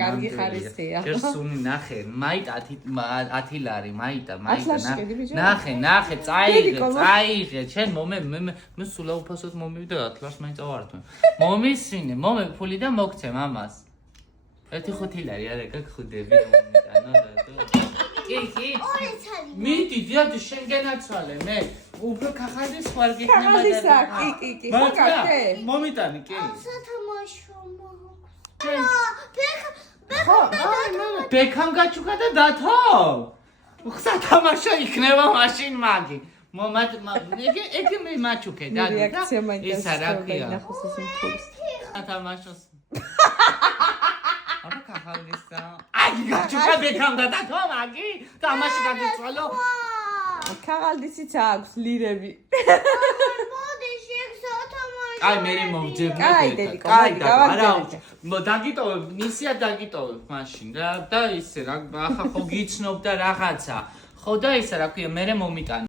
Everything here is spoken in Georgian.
კარგი ხარისხია. ჯერსუნი ნახე, მაიტა 10 ლარი, მაიტა. ნახე, წაიღე, შენ მე სულ აუფასოდ მომივიდა 10 ლარს მაინც ავართმე. მომისინე, ფული და მოგცე მამას. 1.5 ლარი არა გაგხვდები მომიტანო და კი. მიდი დიადი შენ განაცვალე მე. უფრო ქახალის ხარ გიქნება და კი. მაგათე. მომიტანი კი. ბექამ გაჩუქა და დათო. სათამაშო იქნება მაშინ მაგი. ეგ მე მაჩუქე და ის არაკია. სათამაშოს. აბა ქახალისა. აი გაჩუქა ბექამ და დათო მაგი. თამაში გაგიცვალო. ქაღალდისიც აქვს ლირები. აი მე მომძებნე არა დაგიტოვებ ნისია დაგიტოვებ მაშინ რა და ისე რა ახლა ხო გიცნობ და რაღაცა ხო და ისე რა ქვია მე მომიტანე